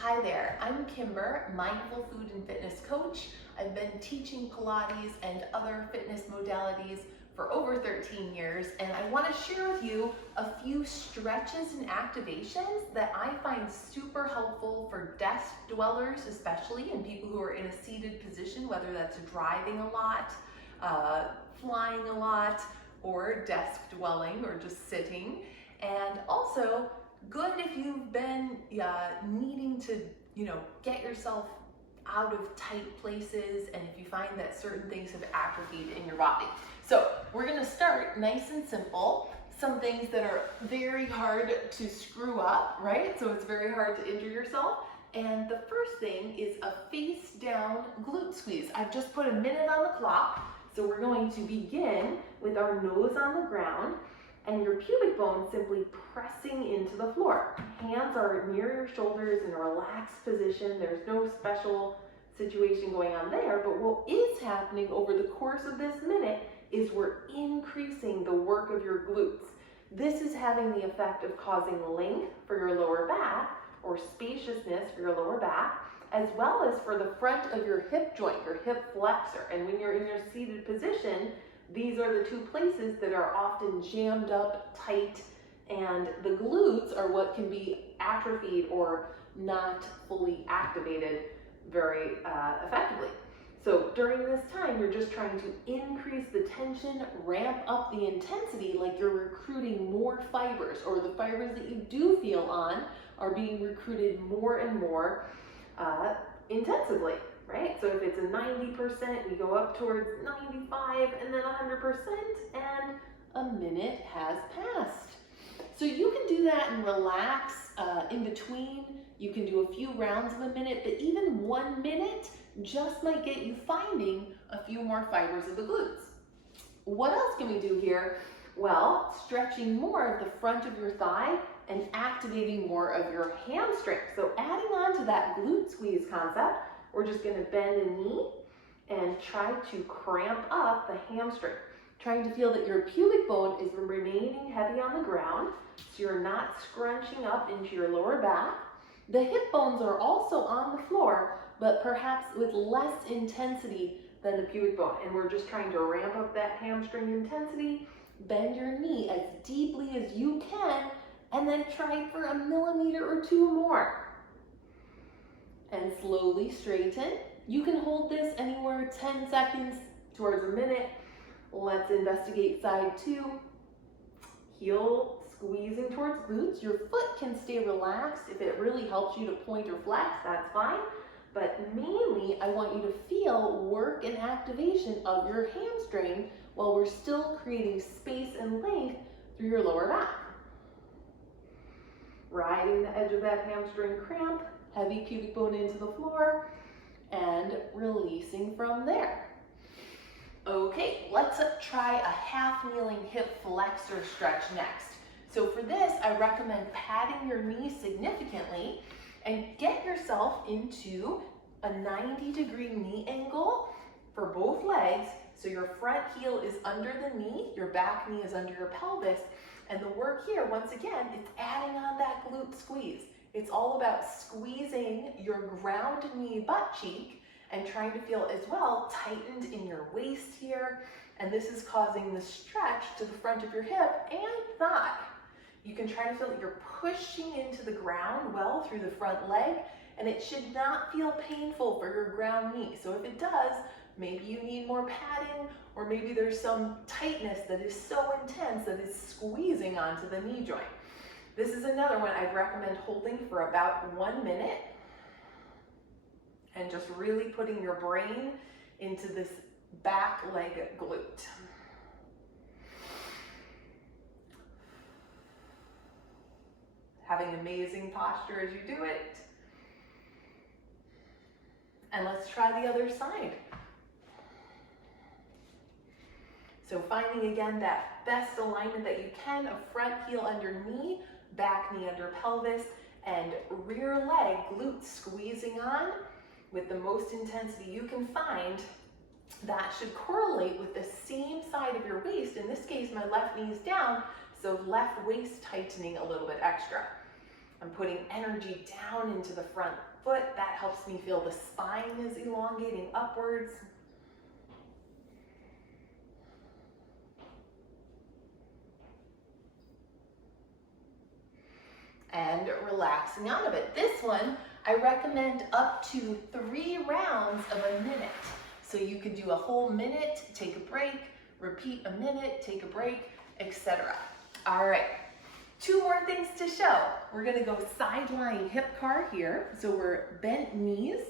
Hi there, I'm Kimber, mindful food and fitness coach. I've been teaching Pilates and other fitness modalities for over 13 years, and I want to share with you a few stretches and activations that I find super helpful for desk dwellers, especially, and people who are in a seated position, whether that's driving a lot, flying a lot, or desk dwelling, or just sitting. And also good if you've been needing to, get yourself out of tight places, and if you find that certain things have atrophied in your body. So we're gonna start nice and simple. Some things that are very hard to screw up, right? So it's very hard to injure yourself. And the first thing is a face down glute squeeze. I've just put a minute on the clock. So we're going to begin with our nose on the ground and your pubic bone simply pressing into the floor. Hands are near your shoulders in a relaxed position. There's no special situation going on there, but what is happening over the course of this minute is we're increasing the work of your glutes. This is having the effect of causing length for your lower back, or spaciousness for your lower back, as well as for the front of your hip joint, your hip flexor. And when you're in your seated position, these are the two places that are often jammed up tight, and the glutes are what can be atrophied or not fully activated very effectively. So during this time, you're just trying to increase the tension, ramp up the intensity, like you're recruiting more fibers, or the fibers that you do feel on are being recruited more and more intensively, right? So if it's a 90%, you go up towards 95 and then 100%, and a minute has passed. So you can do that and relax in between. You can do a few rounds of a minute, but even 1 minute just might get you finding a few more fibers of the glutes. What else can we do here? Well, stretching more of the front of your thigh and activating more of your hamstring. So adding on to that glute squeeze concept, we're just going to bend the knee and try to cramp up the hamstring. Trying to feel that your pubic bone is remaining heavy on the ground, so you're not scrunching up into your lower back. The hip bones are also on the floor, but perhaps with less intensity than the pubic bone. And we're just trying to ramp up that hamstring intensity. Bend your knee as deeply as you can, and then try for a millimeter or two more. And slowly straighten. You can hold this anywhere 10 seconds towards a minute. Let's investigate side 2. Heel squeezing towards glutes. Your foot can stay relaxed. If it really helps you to point or flex, that's fine. But mainly, I want you to feel work and activation of your hamstring while we're still creating space and length through your lower back. Riding the edge of that hamstring cramp, heavy pubic bone into the floor, and releasing from there. Okay, let's try a half kneeling hip flexor stretch next. So for this, I recommend padding your knees significantly and get yourself into a 90-degree knee angle for both legs. So your front heel is under the knee, your back knee is under your pelvis, and the work here, once again, is adding on that glute squeeze. It's all about squeezing your ground knee butt cheek and trying to feel as well tightened in your waist here. And this is causing the stretch to the front of your hip and thigh. You can try to feel that you're pushing into the ground well through the front leg, and it should not feel painful for your ground knee. So if it does, maybe you need more padding, or maybe there's some tightness that is so intense that it's squeezing onto the knee joint. This is another one I'd recommend holding for about 1 minute and just really putting your brain into this back leg glute. Having amazing posture as you do it. And let's try the other side. So finding again that best alignment that you can of front heel under knee, back knee under pelvis, and rear leg glute squeezing on with the most intensity you can find. That should correlate with the same side of your waist. In this case, my left knee is down, so left waist tightening a little bit extra. I'm putting energy down into the front foot. That helps me feel the spine is elongating upwards. And relaxing out of it. This one, I recommend up to 3 rounds of a minute. So you could do a whole minute, take a break, repeat a minute, take a break, etc. All right, 2 more things to show. We're gonna go side lying hip car here. So we're bent knees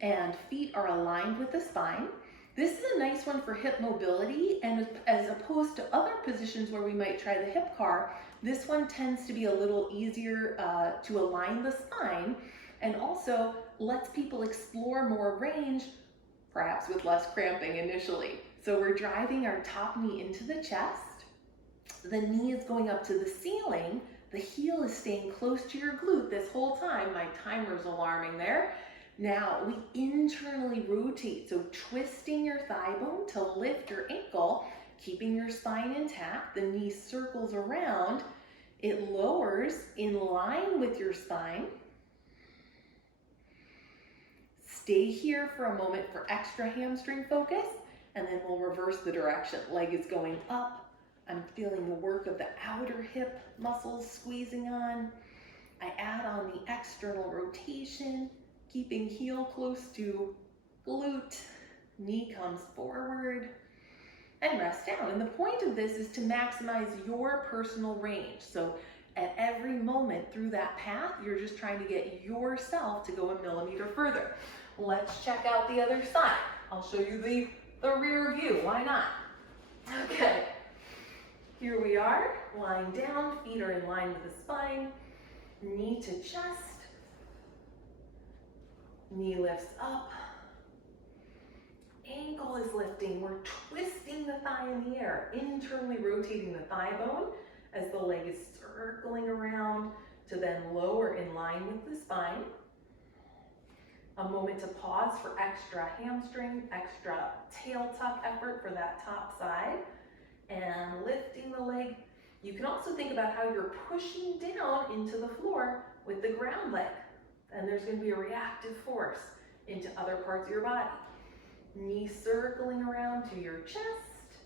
and feet are aligned with the spine. This is a nice one for hip mobility, and as opposed to other positions where we might try the hip car, this one tends to be a little easier to align the spine, and also lets people explore more range, perhaps with less cramping initially. So we're driving our top knee into the chest. The knee is going up to the ceiling. The heel is staying close to your glute this whole time. My timer's alarming there. Now we internally rotate, so twisting your thigh bone to lift your ankle, keeping your spine intact. The knee circles around. It lowers in line with your spine. Stay here for a moment for extra hamstring focus, and then we'll reverse the direction. Leg is going up. I'm feeling the work of the outer hip muscles squeezing on. I add on the external rotation, keeping heel close to glute. Knee comes forward and rest down. And the point of this is to maximize your personal range. So at every moment through that path, you're just trying to get yourself to go a millimeter further. Let's check out the other side. I'll show you the rear view. Why not? Okay. Here we are, lying down, feet are in line with the spine, knee to chest, knee lifts up, ankle is lifting. We're twisting the thigh in the air, internally rotating the thigh bone as the leg is circling around to then lower in line with the spine. A moment to pause for extra hamstring, extra tail tuck effort for that top side. And lifting the leg. You can also think about how you're pushing down into the floor with the ground leg. And there's going to be a reactive force into other parts of your body. Knee circling around to your chest.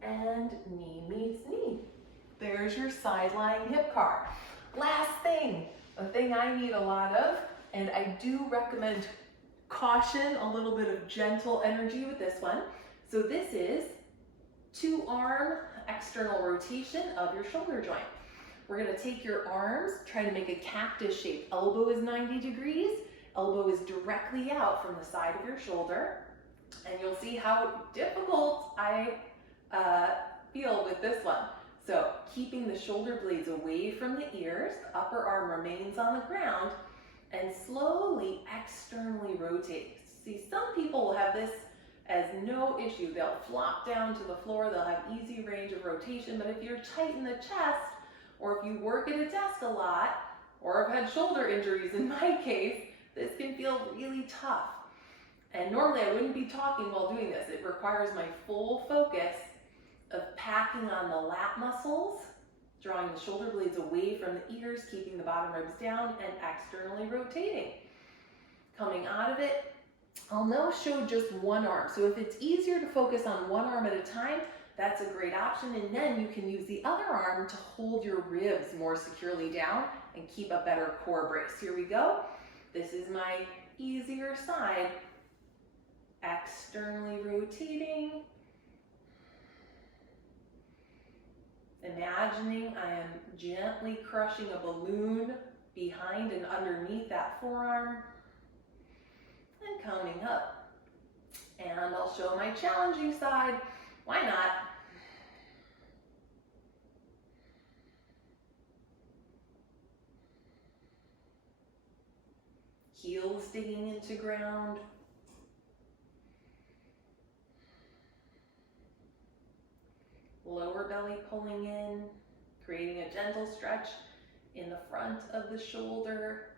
And knee meets knee. There's your side lying hip car. Last thing, a thing I need a lot of, and I do recommend caution, a little bit of gentle energy with this one. So this is 2-arm external rotation of your shoulder joint. We're going to take your arms, try to make a cactus shape. Elbow is 90 degrees, elbow is directly out from the side of your shoulder. And you'll see how difficult I feel with this one. So keeping the shoulder blades away from the ears, the upper arm remains on the ground, and slowly externally rotate. See, some people will have this as no issue. They'll flop down to the floor, they'll have easy range of rotation, but if you're tight in the chest, or if you work at a desk a lot, or have had shoulder injuries in my case, this can feel really tough. And normally I wouldn't be talking while doing this. It requires my full focus of packing on the lat muscles, drawing the shoulder blades away from the ears, keeping the bottom ribs down, and externally rotating. Coming out of it, I'll now show just one arm. So if it's easier to focus on one arm at a time, that's a great option. And then you can use the other arm to hold your ribs more securely down and keep a better core brace. Here we go. This is my easier side. Externally rotating. Imagining I am gently crushing a balloon behind and underneath that forearm. And coming up. And I'll show my challenging side. Why not? Heels digging into ground. Lower belly pulling in, creating a gentle stretch in the front of the shoulder.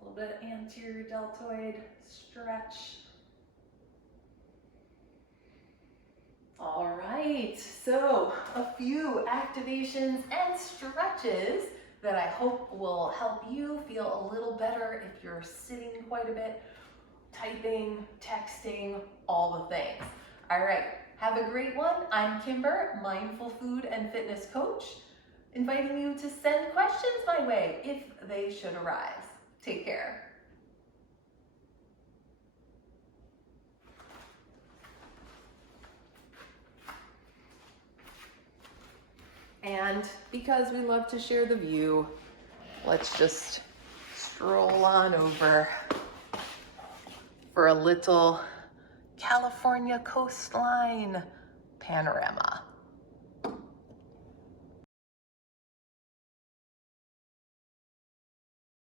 A little bit of anterior deltoid stretch. All right, so a few activations and stretches that I hope will help you feel a little better if you're sitting quite a bit, typing, texting, all the things. All right, have a great one. I'm Kimber, mindful food and fitness coach, inviting you to send questions my way if they should arise. Take care. And because we love to share the view, let's just stroll on over for a little California coastline panorama.